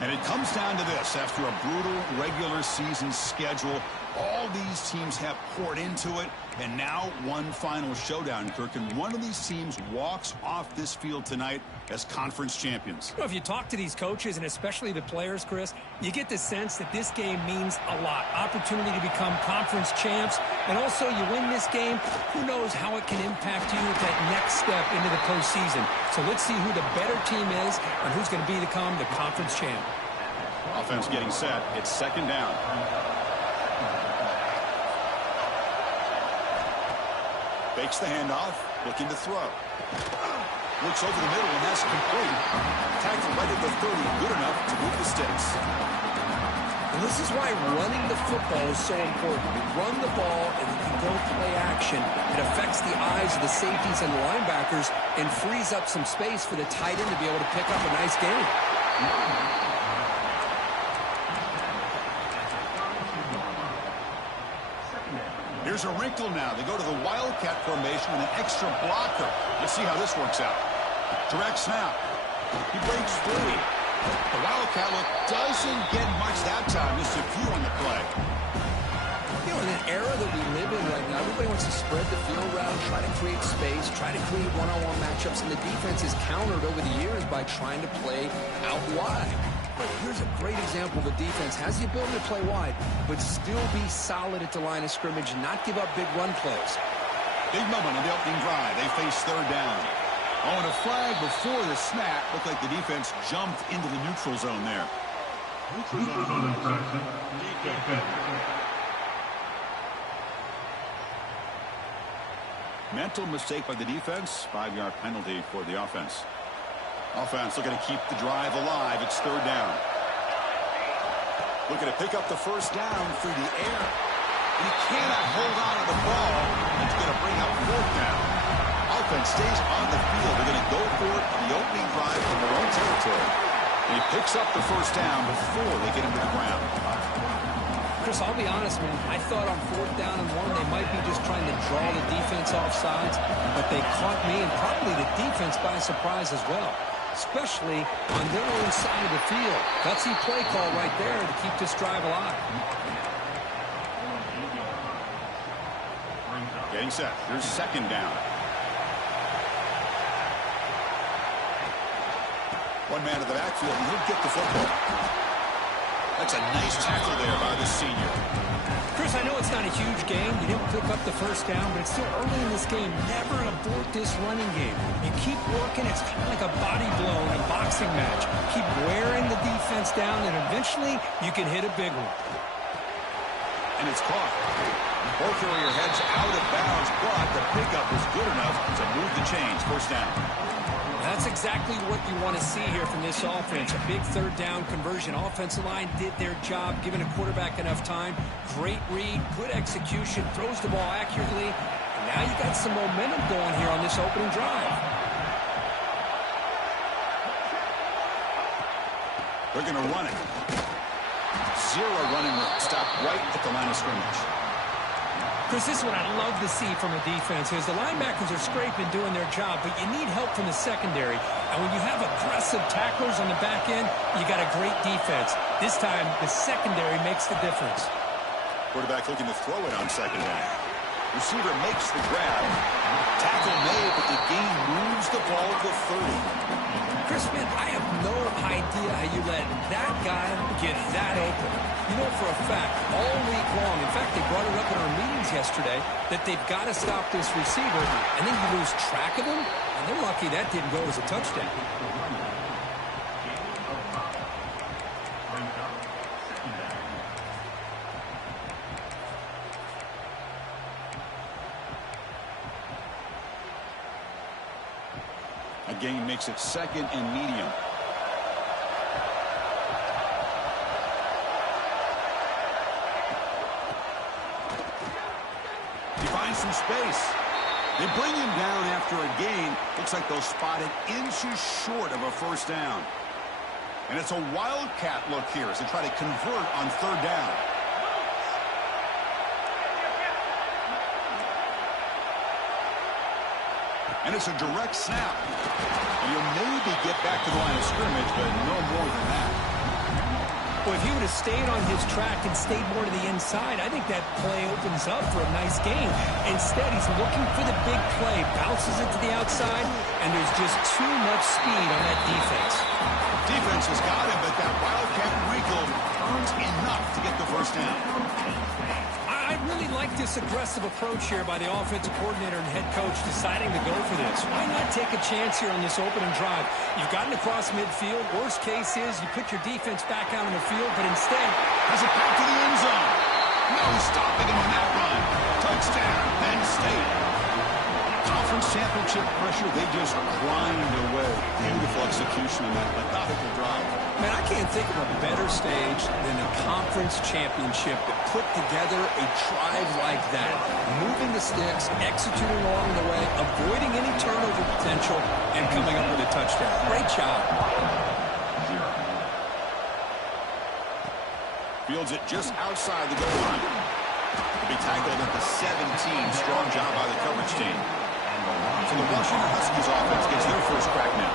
And it comes down to this. After a brutal regular season schedule, all these teams have poured into it, and now one final showdown, Kirk, and one of these teams walks off this field tonight as conference champions. Well, if you talk to these coaches, and especially the players, Chris, you get the sense that this game means a lot. Opportunity to become conference champs, and also you win this game, who knows how it can impact you at that next step into the postseason. So let's see who the better team is and who's going to become the conference champ. Offense getting set. It's second down. Fakes the handoff, looking to throw. Looks over the middle, and that's complete. Tackle right at the 30, good enough to move the sticks. And this is why running the football is so important. You run the ball, and if you don't play action, it affects the eyes of the safeties and the linebackers and frees up some space for the tight end to be able to pick up a nice game. Here's a wrinkle now. They go to the Wildcat formation with an extra blocker. Let's see how this works out. Direct snap. He breaks free. The Wildcat look doesn't get much that time. Just a few on the play. You know, in an era that we live in right now, everybody wants to spread the field around, try to create space, try to create one-on-one matchups, and the defense is countered over the years by trying to play out wide. But here's a great example of a defense has the ability to play wide, but still be solid at the line of scrimmage and not give up big run plays. Big moment on the opening drive. They face third down. Oh, and a flag before the snap. Looked like the defense jumped into the neutral zone there. Mental mistake by the defense. 5-yard penalty for the offense. Offense looking to keep the drive alive. It's third down. Looking to pick up the first down through the air. And he cannot hold on to the ball. It's going to bring up fourth down. Offense stays on the field. They're going to go for it on the opening drive from their own territory. And he picks up the first down before they get him to the ground. Chris, I'll be honest, man. I thought on fourth down and one, they might be just trying to draw the defense off sides, but they caught me and probably the defense by surprise as well, especially on their own side of the field. Gutsy play call right there to keep this drive alive. Getting set. Here's second down. One man to the backfield, and he'll get the football. That's a nice tackle there by the senior. Chris, I know it's not a huge game. You didn't pick up the first down, but it's still early in this game. Never abort this running game. You keep working. It's kind of like a body blow in a boxing match. Keep wearing the defense down, and eventually you can hit a big one. And it's caught. Ball carrier heads out of bounds, but the pickup is good enough to move the chains. First down. That's exactly what you want to see here from this offense. A big third down conversion. Offensive line did their job, giving a quarterback enough time. Great read, good execution, throws the ball accurately. And now you got some momentum going here on this opening drive. They're going to run it. Zero running room. Stop right at the line of scrimmage. Chris, this is what I love to see from a defense is the linebackers are scraping, doing their job, but you need help from the secondary. And when you have aggressive tacklers on the back end, you got a great defense. This time, the secondary makes the difference. Quarterback looking to throw it on second down. Receiver makes the grab. Tackle made, but the game moves the ball to 30. Chris, man, I have no idea how you let that guy get that open. You know for a fact, all week long, in fact, they brought it up in our meetings yesterday, that they've got to stop this receiver, and then you lose track of him, and they're lucky that didn't go as a touchdown. A gain makes it second and medium. He finds some space. They bring him down after a gain. Looks like they'll spot it inches short of a first down. And it's a wildcat look here as they try to convert on third down. And it's a direct snap. And you'll maybe get back to the line of scrimmage, but no more than that. have stayed on his track and stayed more to the inside, I think that play opens up for a nice game. Instead, he's looking for the big play, bounces it to the outside, and there's just too much speed on that defense. Defense has got him, but that Wildcat wrinkle earns enough to get the first down. I really like this aggressive approach here by the offensive coordinator and head coach deciding to go for this. Why not take a chance here on this opening drive? You've gotten across midfield. Worst case is you put your defense back out on the field, but instead has it back to the end zone. No stopping him on that run. Touchdown, Penn State. Conference championship pressure, they just grind away. Beautiful execution in that methodical drive. Man, I can't think of a better stage than a conference championship to put together a drive like that. Moving the sticks, executing along the way, avoiding any turnover potential, and coming up with a touchdown. Great job. Fields it just outside the goal line. To be tackled at the 17. Strong job by the coverage team. So the Washington Huskies offense gets their first crack now.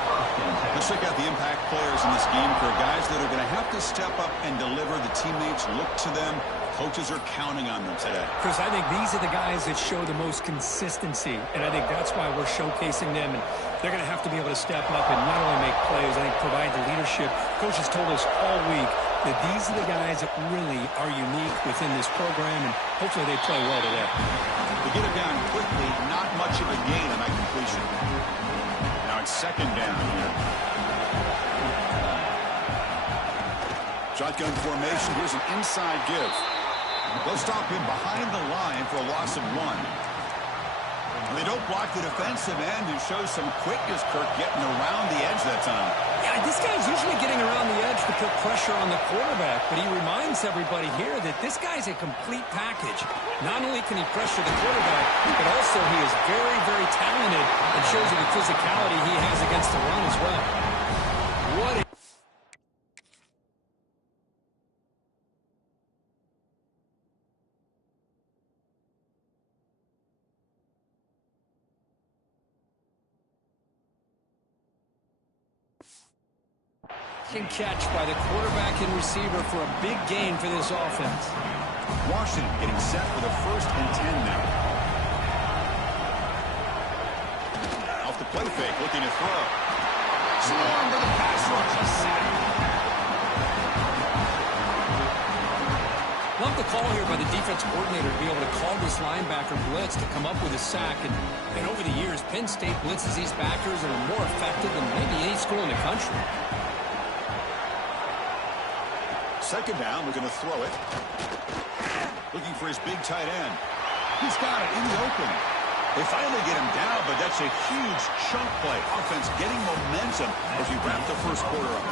Let's check out the impact players in this game for guys that are going to have to step up and deliver. The teammates look to them. Coaches are counting on them today. Chris, I think these are the guys that show the most consistency, and I think that's why we're showcasing them. And they're going to have to be able to step up and not only make plays, I think provide the leadership. Coaches told us all week that these are the guys that really are unique within this program, and hopefully they play well today. They get it down quickly, not much of a gain on that completion. Now it's second down here. Shotgun formation, here's an inside give. They'll stop him behind the line for a loss of 1. And they don't block the defensive end, who shows some quickness, Kirk, getting around the edge that time. Yeah, this guy's usually getting around the edge to put pressure on the quarterback, but he reminds everybody here that this guy's a complete package. Not only can he pressure the quarterback, but also he is very, very talented and shows you the physicality he has against the run as well. What a catch by the quarterback and receiver for a big gain for this offense. Washington getting set for the 1st and 10 now. Off the play fake, looking to throw. Swarm to the pass rush, a sack. Love the call here by the defense coordinator to be able to call this linebacker blitz to come up with a sack. And over the years, Penn State blitzes these backers and are more effective than maybe any school in the country. Second down, we're going to throw it. Looking for his big tight end. He's got it in the open. They finally get him down, but that's a huge chunk play. Offense getting momentum as we wrap the first quarter up.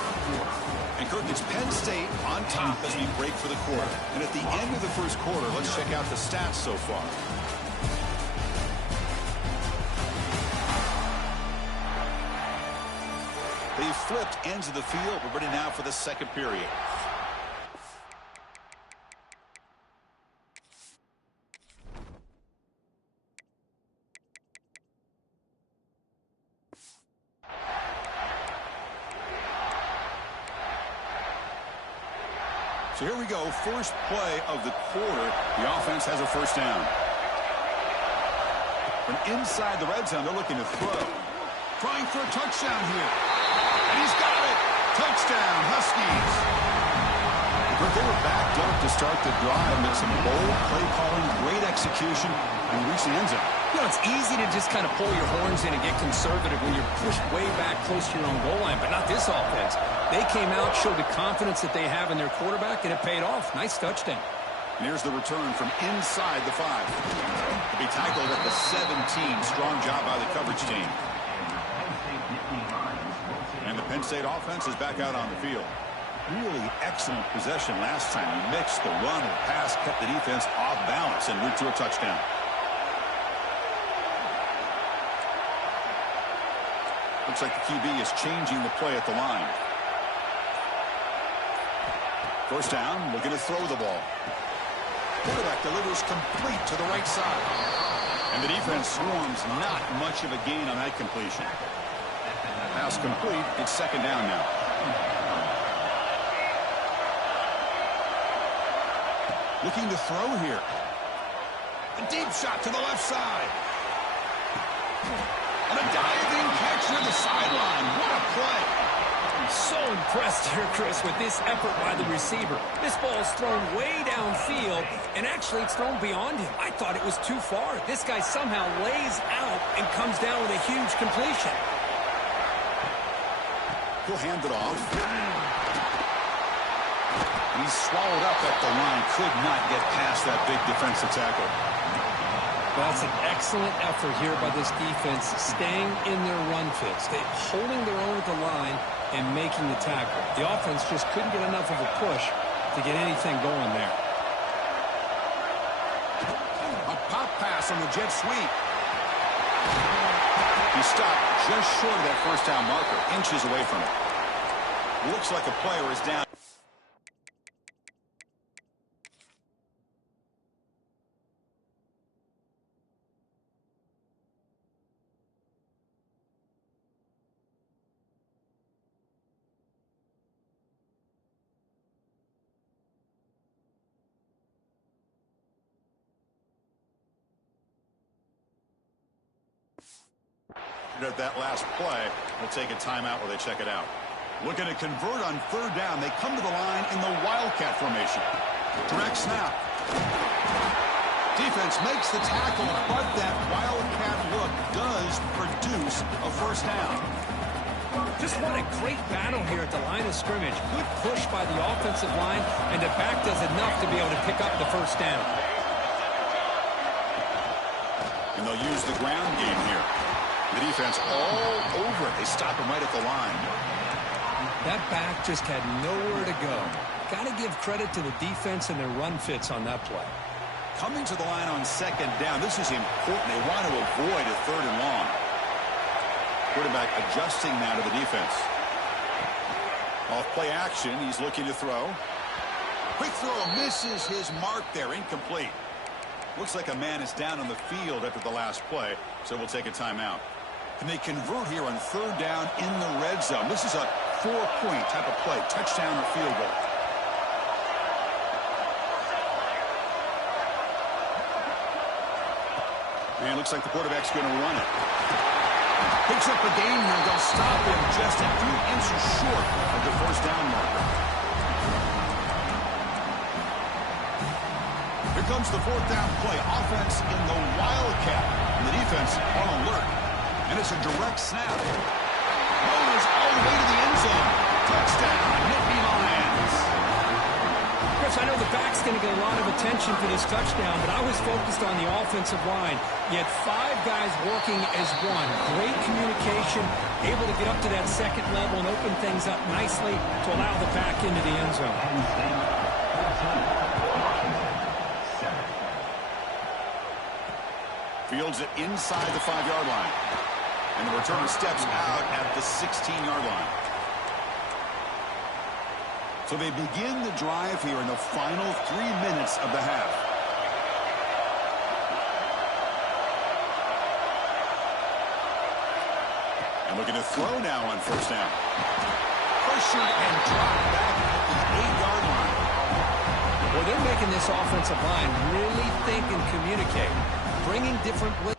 And Kirk, it's Penn State on top as we break for the quarter. And at the end of the first quarter, let's check out the stats so far. They flipped ends of the field. We're ready now for the second period. So here we go, first play of the quarter. The offense has a first down. From inside the red zone, they're looking to throw. Trying for a touchdown here. And he's got it. Touchdown, Huskies. But they were backed up to start the drive amid some bold play calling, great execution, and reach the end zone. You know, it's easy to just kind of pull your horns in and get conservative when you're pushed way back close to your own goal line, but not this offense. They came out, showed the confidence that they have in their quarterback, and it paid off. Nice touchdown. And here's the return from inside the 5. To be tackled at the 17. Strong job by the coverage team. And the Penn State offense is back out on the field. Really excellent possession last time. You mixed the run and pass, kept the defense off balance, and route to a touchdown. Looks like the QB is changing the play at the line. First down, looking to throw the ball. Quarterback delivers complete to the right side. And the defense swarms, not much of a gain on that completion. Pass complete, it's second down now. Looking to throw here. A deep shot to the left side. And a diving catch near the sideline. What a play. So impressed here, Chris, with this effort by the receiver. This ball's thrown way downfield, and actually it's thrown beyond him. I thought it was too far. This guy somehow lays out and comes down with a huge completion. He'll hand it off. He's swallowed up at the line. Could not get past that big defensive tackle. That's an excellent effort here by this defense, staying in their run fits. They're holding their own at the line and making the tackle. The offense just couldn't get enough of a push to get anything going there. A pop pass on the jet sweep. He stopped just short of that first down marker, inches away from it. Looks like a player is down. At that last play, we'll take a timeout while they check it out. Looking to convert on third down. They come to the line in the Wildcat formation. Direct snap. Defense makes the tackle, but that Wildcat look does produce a first down. Just what a great battle here at the line of scrimmage. Good push by the offensive line, and the back does enough to be able to pick up the first down. And they'll use the ground game here. The defense all over it. They stop him right at the line. That back just had nowhere to go. Got to give credit to the defense and their run fits on that play. Coming to the line on second down. This is important. They want to avoid a third and long. Quarterback adjusting now to the defense. Off play action. He's looking to throw. Quick throw misses his mark there. Incomplete. Looks like a man is down on the field after the last play, so we'll take a timeout. Can they convert here on third down in the red zone? This is a 4-point type of play, touchdown or field goal. And it looks like the quarterback's going to run it. Picks up the game here. They'll stop him just a few inches short of the first down marker. Here comes the fourth down play. Offense in the Wildcat. And the defense on alert. And it's a direct snap. Goes all the way to the end zone. Touchdown, Nittany Lions. Chris, I know the back's going to get a lot of attention for this touchdown, but I was focused on the offensive line. You had 5 guys working as one. Great communication, able to get up to that second level and open things up nicely to allow the back into the end zone. Fields it inside the 5-yard line. And the returner steps out at the 16-yard line. So they begin the drive here in the final 3 minutes of the half. And looking to throw now on first down. Pressured and dropped back at the 8-yard line. Well, they're making this offensive line really think and communicate, bringing different blitzes.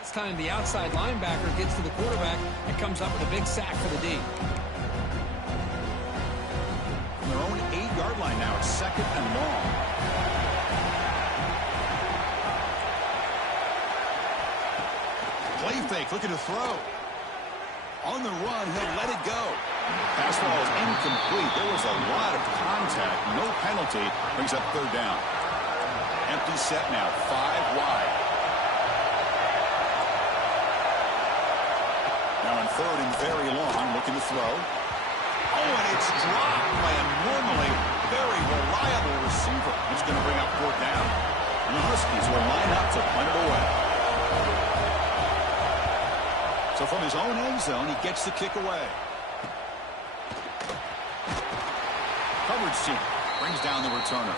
This time the outside linebacker gets to the quarterback and comes up with a big sack for the D. From their own 8-yard line now, it's second and long. Play fake, looking to throw. On the run, he'll let it go. Pass ball is incomplete. There was a lot of contact. No penalty. Brings up third down. Empty set now, 5 wide. Now on third and very long, looking to throw. Oh, and it's dropped by a normally very reliable receiver. It's going to bring up fourth down. And the Huskies will line up to punt it away. So from his own end zone, he gets the kick away. Coverage team brings down the returner.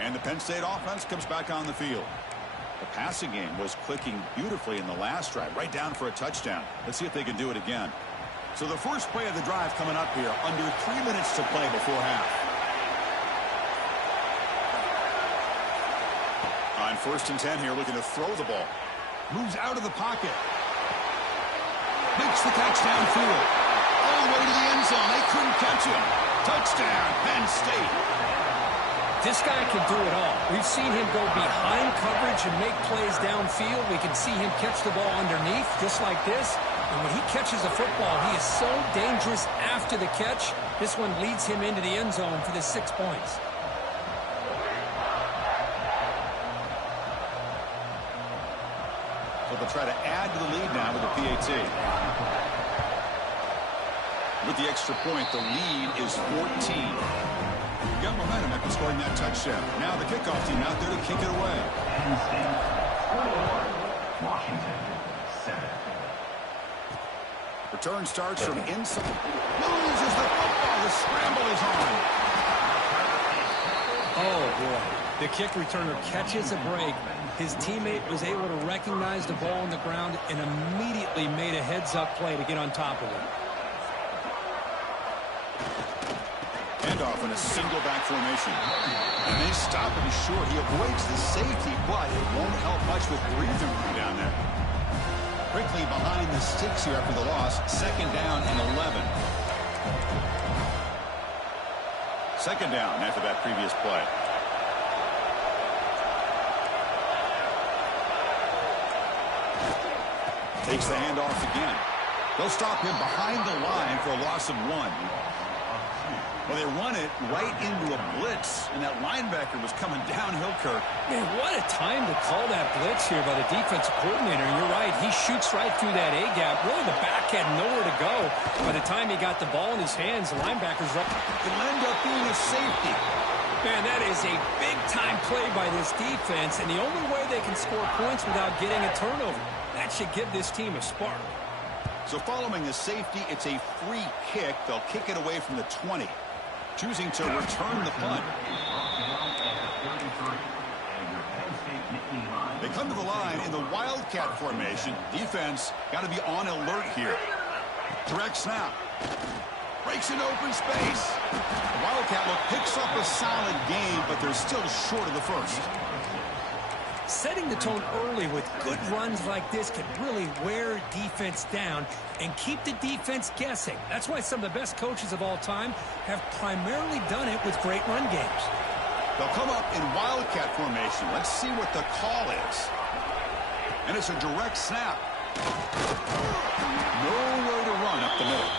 And the Penn State offense comes back on the field. The passing game was clicking beautifully in the last drive, right down for a touchdown. Let's see if they can do it again. So the first play of the drive coming up here, under 3 minutes to play before half. On 1st and 10 here, looking to throw the ball. Moves out of the pocket. Makes the catch downfield. All the way to the end zone. They couldn't catch him. Touchdown, Penn State. This guy can do it all. We've seen him go behind coverage and make plays downfield. We can see him catch the ball underneath, just like this. And when he catches the football, he is so dangerous after the catch. This one leads him into the end zone for the 6 points. So they'll try to add to the lead now with the PAT. With the extra point, the lead is 14. Got momentum after scoring that touchdown. Now the kickoff team out there to kick it away. Washington, 7. Return starts from inside. Loses the football. The scramble is on. Oh, boy. The kick returner catches a break. His teammate was able to recognize the ball on the ground and immediately made a heads-up play to get on top of it. Handoff in a single back formation. And they stop him short. He avoids the safety, but it won't help much with breathing room down there. Quickly behind the sticks here after the loss. 2nd down and 11. 2nd down after that previous play. Takes the handoff again. They'll stop him behind the line for a loss of 1. Well, they run it right into a blitz, and that linebacker was coming downhill, Kirk. Man, what a time to call that blitz here by the defensive coordinator. You're right. He shoots right through that A-gap. Really, the back had nowhere to go. By the time he got the ball in his hands, the linebacker's up. It'll end up being a safety. Man, that is a big-time play by this defense, and the only way they can score points without getting a turnover. That should give this team a spark. So following the safety, it's a free kick. They'll kick it away from the 20. Choosing to return the punt. They come to the line in the Wildcat formation. Defense got to be on alert here. Direct snap. Breaks into open space. The Wildcat look picks up a solid game, but they're still short of the first. Setting the tone early with good runs like this can really wear defense down and keep the defense guessing. That's why some of the best coaches of all time have primarily done it with great run games. They'll come up in Wildcat formation. Let's see what the call is. And it's a direct snap. Nowhere to run up the middle.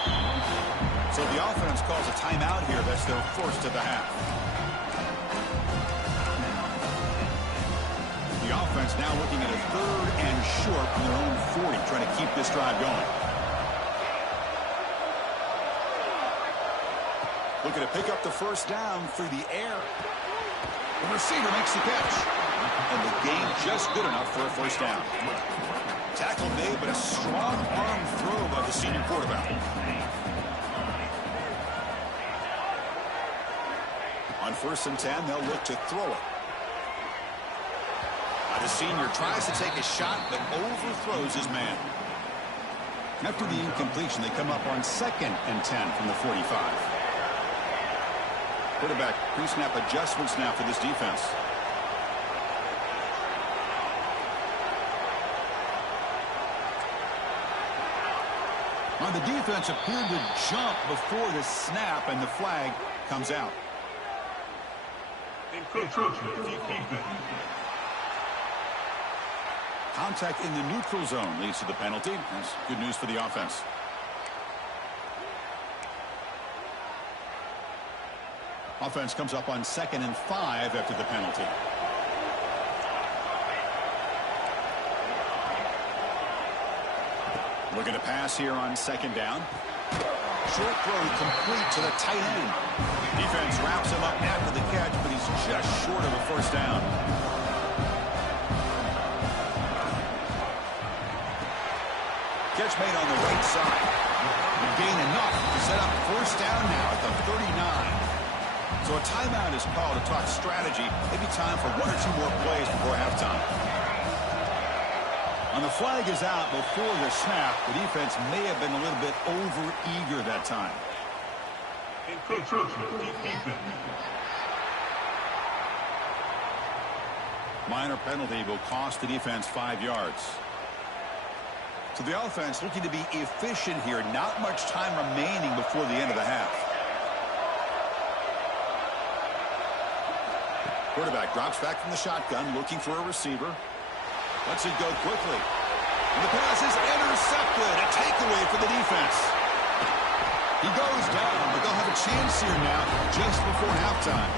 So the offense calls a timeout here. That's their first of the half. The offense now looking at a 3rd and short from their own 40, trying to keep this drive going. Looking to pick up the first down through the air. The receiver makes the catch. And the gain just good enough for a first down. Tackle made, but a strong arm throw by the senior quarterback. On 1st and 10, they'll look to throw it. The senior tries to take a shot, but overthrows his man. After the incompletion, they come up on 2nd and 10 from the 45. Quarterback pre-snap adjustments now for this defense. Well, the defense appeared to jump before the snap, and the flag comes out. Contact in the neutral zone leads to the penalty. That's good news for the offense. Offense comes up on 2nd and 5 after the penalty. Looking to pass here on 2nd down. Short throw complete to the tight end. Defense wraps him up after the catch, but he's just short of a first down. Catch made on the right side. And gain enough to set up first down now at the 39. So So a timeout is called to talk strategy. Maybe time for 1 or 2 more plays before halftime. And the flag is out before the snap. The defense may have been a little bit over-eager that time. Minor penalty will cost the defense 5 yards. So the offense looking to be efficient here. Not much time remaining before the end of the half. Quarterback drops back from the shotgun, looking for a receiver. Lets it go quickly. And the pass is intercepted. A takeaway for the defense. He goes down, but they'll have a chance here now just before halftime.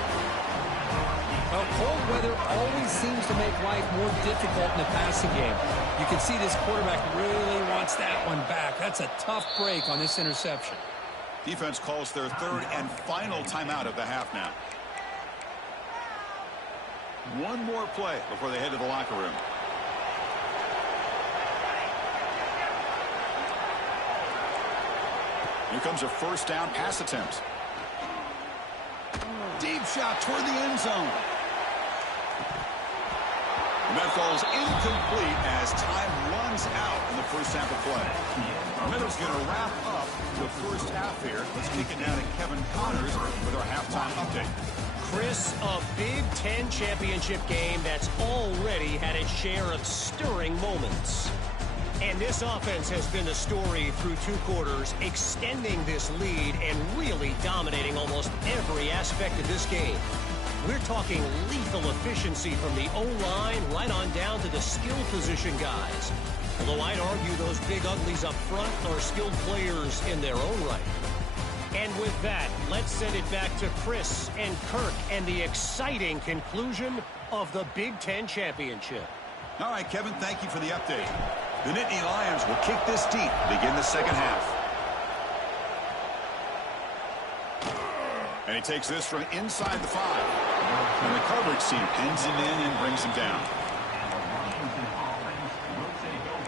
Well, cold weather always seems to make life more difficult in the passing game. You can see this quarterback really wants that one back. That's a tough break on this interception. Defense calls their 3rd and final timeout of the half now. One more play before they head to the locker room. Here comes a 1st down pass attempt. Deep shot toward the end zone. And that falls incomplete as time runs out in the first half of play. Middle's going to wrap up the first half here. Let's kick it now to Kevin Connors with our halftime update. Chris, a Big Ten championship game that's already had its share of stirring moments. And this offense has been the story through 2 quarters, extending this lead and really dominating almost every aspect of this game. We're talking lethal efficiency from the O-line right on down to the skill position guys. Although I'd argue those big uglies up front are skilled players in their own right. And with that, let's send it back to Chris and Kirk and the exciting conclusion of the Big Ten championship. All right, Kevin, thank you for the update. The Nittany Lions will kick this deep to begin the second half. And he takes this from inside the 5. And the coverage team pins him in and brings him down.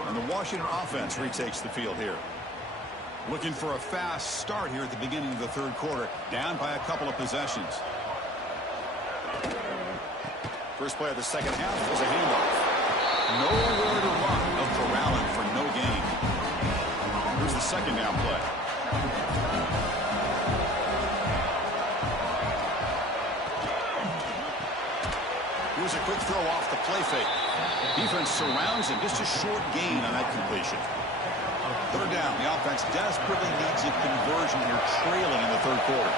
And the Washington offense retakes the field here. Looking for a fast start here at the beginning of the 3rd quarter. Down by a couple of possessions. First play of the second half was a handoff. Nowhere to run. No corralling for no gain. Here's the second down play. Here's a quick throw off the play fake. Defense surrounds him. Just a short gain on that completion. 3rd down. The offense desperately needs a conversion here, trailing in the 3rd quarter.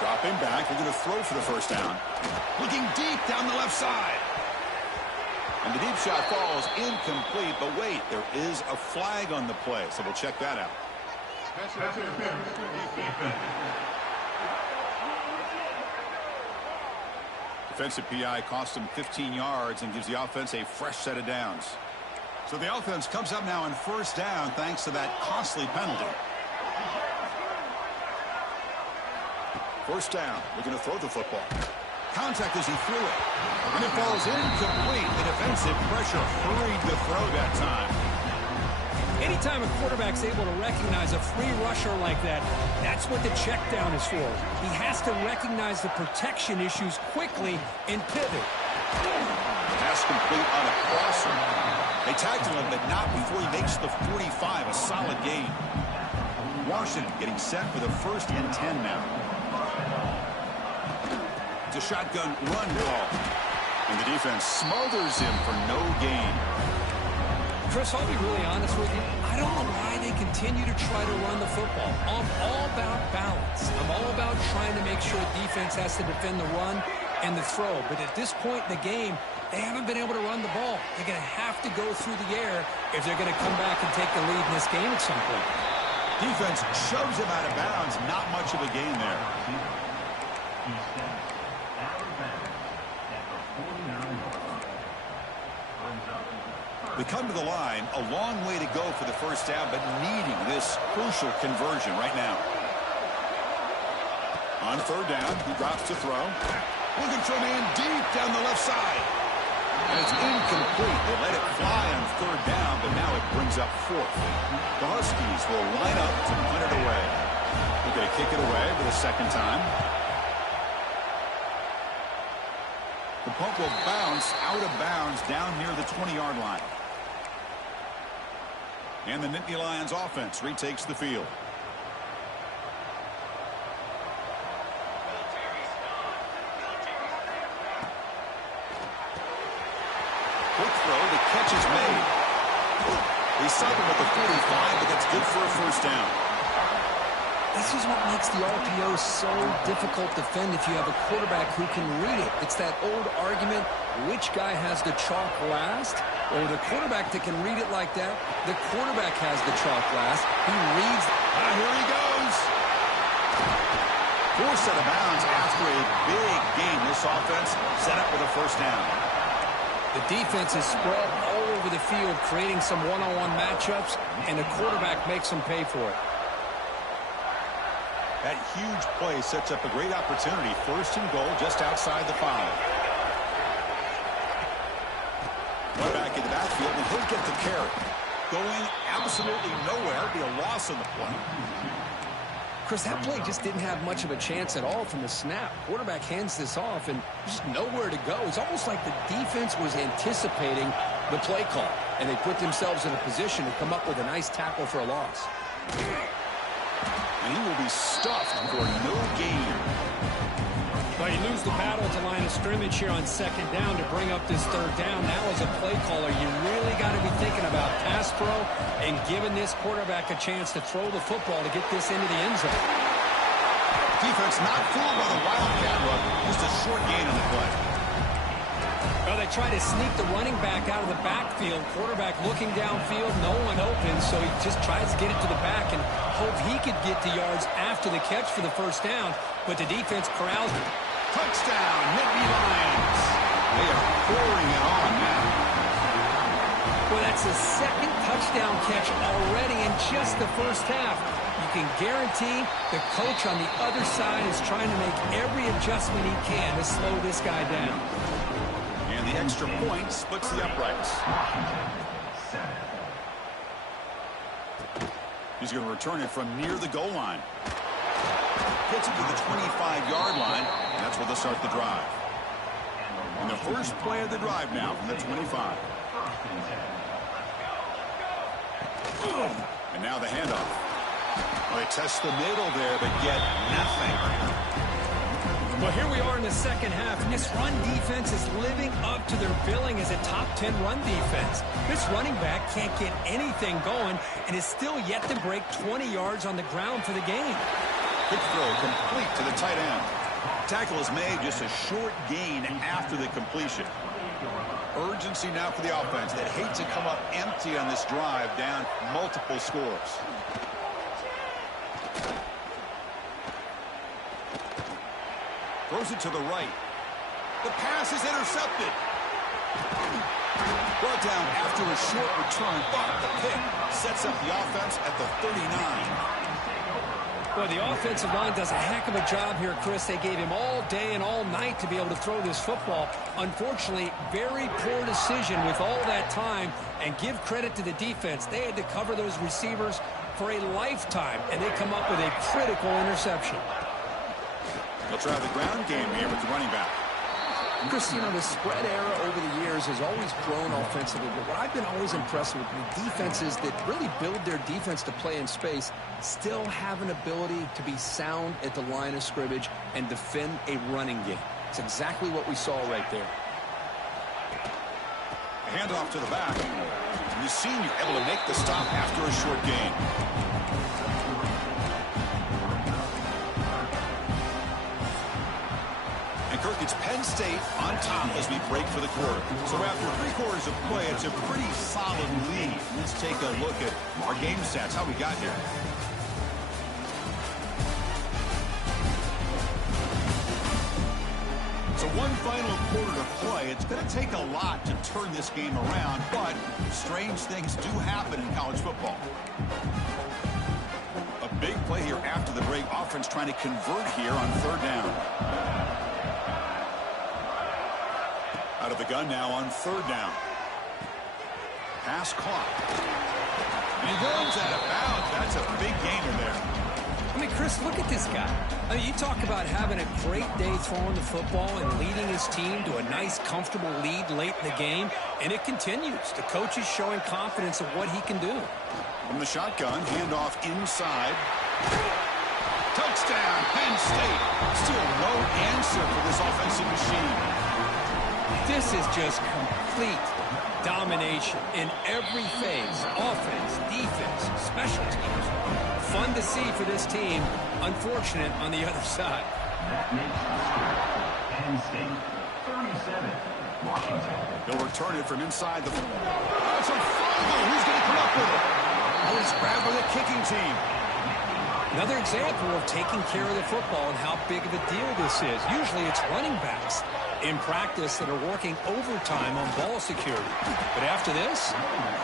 Dropping back. They're going to throw for the 1st down. Looking deep down the left side. And the deep shot falls incomplete. But wait, there is a flag on the play, so we'll check that out. Defensive PI cost him 15 yards and gives the offense a fresh set of downs. So the offense comes up now on 1st down thanks to that costly penalty. 1st down. Looking to throw the football. Contact as he threw it. And it falls incomplete. The defensive pressure hurried the throw that time. Anytime a quarterback's able to recognize a free rusher like that, that's what the check down is for. He has to recognize the protection issues quickly and pivot. Pass complete on a crosser. They tackle him, but not before he makes the 45, a solid gain. Washington getting set for the 1st and 10 now. It's a shotgun run ball. And the defense smothers him for no gain. Chris, I'll be really honest with you. I don't know why they continue to try to run the football. I'm all about balance. I'm all about trying to make sure defense has to defend the run and the throw. But at this point in the game, they haven't been able to run the ball. They're going to have to go through the air if they're going to come back and take the lead in this game at some point. Defense shoves him out of bounds. Not much of a gain there. They come to the line, a long way to go for the 1st down, but needing this crucial conversion right now. On 3rd down, he drops to throw. Looking for a man deep down the left side. And it's incomplete. They let it fly on third down, but now it brings up fourth. The Huskies will line up to punt it away. They're going to kick it away for the second time. The punt will bounce out of bounds down near the 20-yard line. And the Nittany Lions offense retakes the field. Quick throw, the catch is made. They stop him at the 45, but that's good for a first down. This is what makes the RPO so difficult to defend if you have a quarterback who can read it. It's that old argument, which guy has the chalk last? Or the quarterback that can read it like that, the quarterback has the chalk last. He reads. Here he goes. Forced out of bounds after a big gain. This offense set up with a first down. The defense is spread all over the field, creating some one-on-one matchups, and the quarterback makes them pay for it. That huge play sets up a great opportunity. First and goal just outside the 5. One back in the backfield, and he'll get the carry. Going absolutely nowhere. Be a loss on the play. Chris, that play just didn't have much of a chance at all from the snap. Quarterback hands this off, and just nowhere to go. It's almost like the defense was anticipating the play call, and they put themselves in a position to come up with a nice tackle for a loss. And he will be stuffed for no gain. Well, you lose the battle at the line of scrimmage here on second down to bring up this third down. Now, as a play caller, you really got to be thinking about pass pro and giving this quarterback a chance to throw the football to get this into the end zone. Defense not fooled by the Wildcat run. Just a short gain on the play. Well, they try to sneak the running back out of the backfield. Quarterback looking downfield, no one open, so he just tries to get it to the back and hope he could get the yards after the catch for the first down. But the defense corrals him. Touchdown, Nittany Lions. They are pouring it on now. Well, that's his second touchdown catch already in just the first half. You can guarantee the coach on the other side is trying to make every adjustment he can to slow this guy down. And the extra point splits the uprights. He's going to return it from near the goal line. Gets it to the 25-yard line, and that's where they'll start the drive. And the first play of the drive now from the 25. And now the handoff. Well, they test the middle there, but get nothing. Well, here we are in the second half, and this run defense is living up to their billing as a top 10 run defense. This running back can't get anything going and is still yet to break 20 yards on the ground for the game. Quick throw complete to the tight end. Tackle is made, just a short gain after the completion. Urgency now for the offense that hate to come up empty on this drive, down multiple scores. Throws it to the right. The pass is intercepted. Brought down after a short return, but the pick sets up the offense at the 39. Well, the offensive line does a heck of a job here, Chris. They gave him all day and all night to be able to throw this football. Unfortunately, very poor decision with all that time, and give credit to the defense. They had to cover those receivers for a lifetime, and they come up with a critical interception. They'll try the ground game here with the running back. Chris, you know, the spread era over the years has always grown offensively, but what I've been always impressed with the defenses that really build their defense to play in space still have an ability to be sound at the line of scrimmage and defend a running game. It's exactly what we saw right there. Handoff to the back. And the senior able to make the stop after a short gain. And Kirk, it's Penn State on top as we break for the quarter. So after 3 quarters of play, it's a pretty solid lead. Let's take a look at our game stats, how we got here. So one final quarter to play. It's going to take a lot to turn this game around, but strange things do happen in college football. A big play here after the break. Offense trying to convert here on third down. Out of the gun now on third down. Pass caught. And he runs out of bounds. That's a big gainer there. I mean, Chris, look at this guy. I mean, you talk about having a great day throwing the football and leading his team to a nice, comfortable lead late in the game, and it continues. The coach is showing confidence of what he can do. From the shotgun, handoff inside. Touchdown, Penn State. Still no answer for this offensive machine. This is just complete domination in every phase. Offense, defense, special teams. Fun to see for this team. Unfortunate on the other side. That makes the score Penn State 37, Washington. They'll return it from inside the... Oh, it's a fumble. Who's going to come up with it? Oh, it's grabbed by the kicking team. Another example of taking care of the football and how big of a deal this is. Usually it's running backs in practice that are working overtime on ball security. But after this,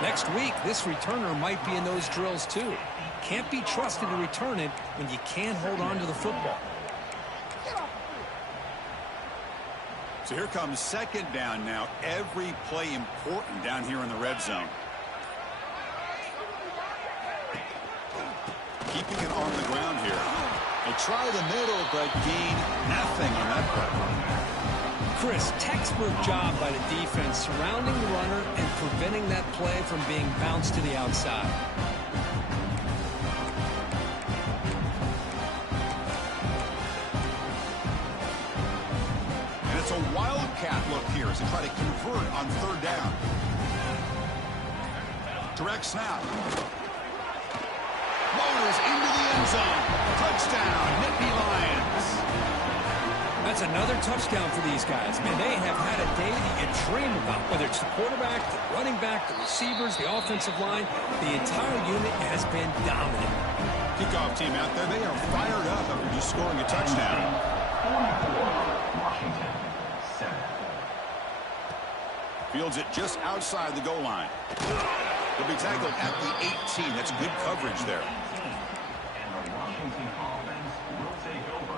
next week, this returner might be in those drills too. Can't be trusted to return it when you can't hold on to the football. So here comes second down now. Every play important down here in the red zone. Keeping it on the ground here. They try the middle, but gain nothing on that play. Chris, textbook job by the defense surrounding the runner and preventing that play from being bounced to the outside. And it's a wildcat look here as they try to convert on third down. Direct snap. Motors into the end zone. Touchdown, Nittany Lions. That's another touchdown for these guys. Man, they have had a day that you dream about, whether it's the quarterback, the running back, the receivers, the offensive line. The entire unit has been dominant. Kickoff team out there, they are fired up after just scoring a touchdown. 44, Washington 7. Fields it just outside the goal line. He'll be tackled at the 18. That's good coverage there.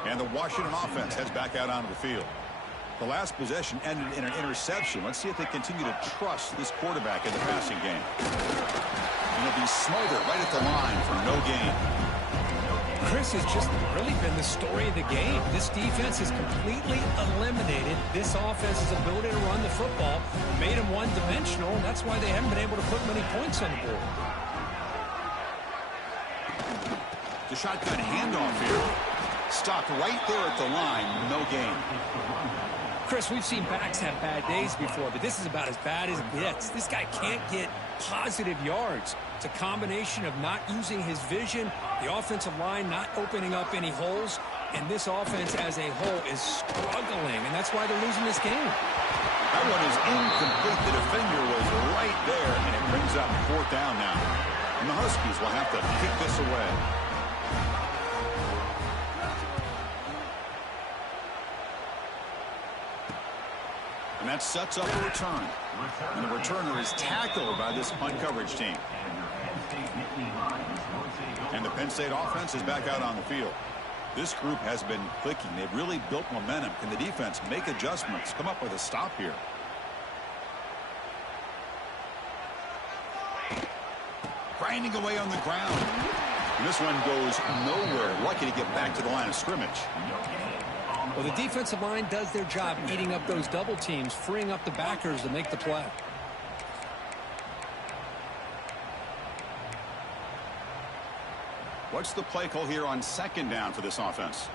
And the Washington offense heads back out onto the field. The last possession ended in an interception. Let's see if they continue to trust this quarterback in the passing game. And it'll be Smother right at the line for no gain. Chris has just really been the story of the game. This defense has completely eliminated this offense's ability to run the football, made them one-dimensional, and that's why they haven't been able to put many points on the board. The shotgun handoff here. Stopped right there at the line. No gain. Chris, we've seen backs have bad days before, but this is about as bad as it gets. This guy can't get positive yards. It's a combination of not using his vision, the offensive line not opening up any holes, and this offense as a whole is struggling, and that's why they're losing this game. That one is incomplete. The defender was right there, and it brings up fourth down now. And the Huskies will have to kick this away. And that sets up a return. And the returner is tackled by this punt coverage team. And the Penn State offense is back out on the field. This group has been clicking. They've really built momentum. Can the defense make adjustments? Come up with a stop here. Grinding away on the ground. And this one goes nowhere. Lucky to get back to the line of scrimmage. Well, the defensive line does their job eating up those double teams, freeing up the backers to make the play. What's the play call here on second down for this offense?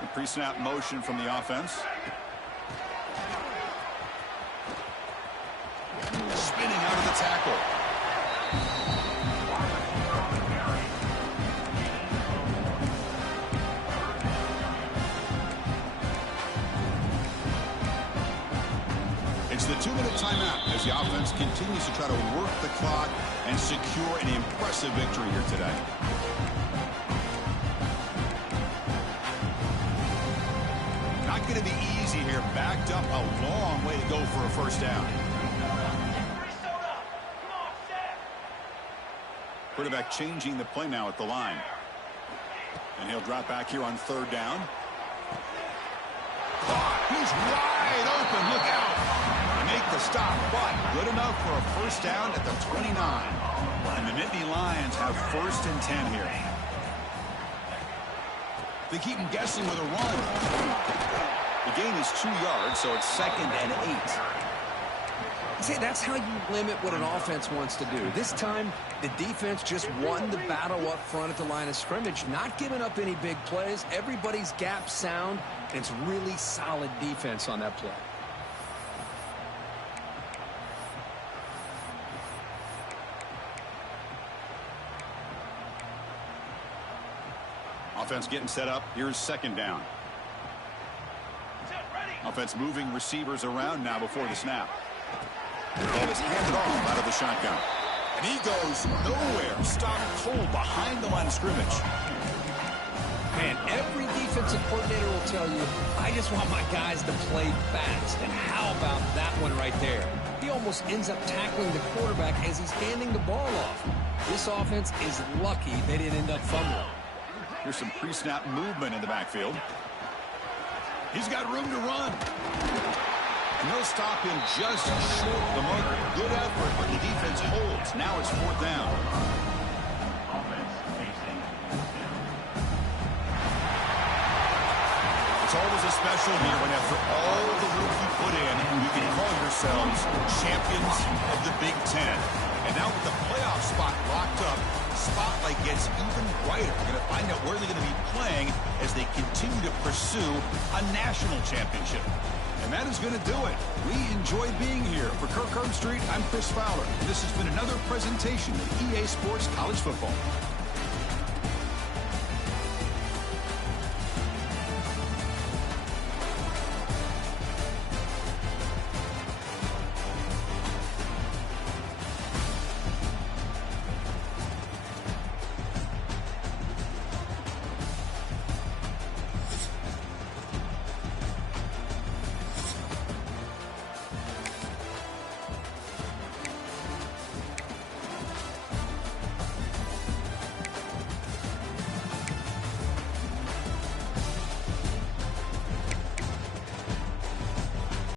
The pre-snap motion from the offense. Spinning out of the tackle. It's the 2-minute timeout as the offense continues to try to work the clock and secure an impressive victory here today. Not going to be easy here. Backed up a long way to go for a first down. Quarterback changing the play now at the line. And he'll drop back here on third down. Caught. He's wide open. Look out. They make the stop, but good enough for a first down at the 29. And the Nittany Lions have 1st and 10 here. They keep him guessing with a run. The gain is 2 yards, so it's 2nd and 8. See, that's how you limit what an offense wants to do. This time, the defense just won the battle up front at the line of scrimmage, not giving up any big plays. Everybody's gap sound, and it's really solid defense on that play. Offense getting set up. Here's 2nd down. Offense moving receivers around now before the snap. The ball is handed off out of the shotgun. And he goes nowhere. Stopped cold behind the line of scrimmage. Man, every defensive coordinator will tell you, I just want my guys to play fast. And how about that one right there? He almost ends up tackling the quarterback as he's handing the ball off. This offense is lucky they didn't end up fumbling. Here's some pre-snap movement in the backfield. He's got room to run. And they'll stop him just short of the mark. Good effort, but the defense holds. Now it's 4th down. It's always a special here when after all the work you put in, you can call yourselves champions of the Big Ten. And now with the playoff spot locked up, spotlight gets even brighter. We're going to find out where they're going to be playing as they continue to pursue a national championship. And that is going to do it. We enjoy being here. For Kirk Herbstreit, I'm Chris Fowler. This has been another presentation of EA Sports College Football.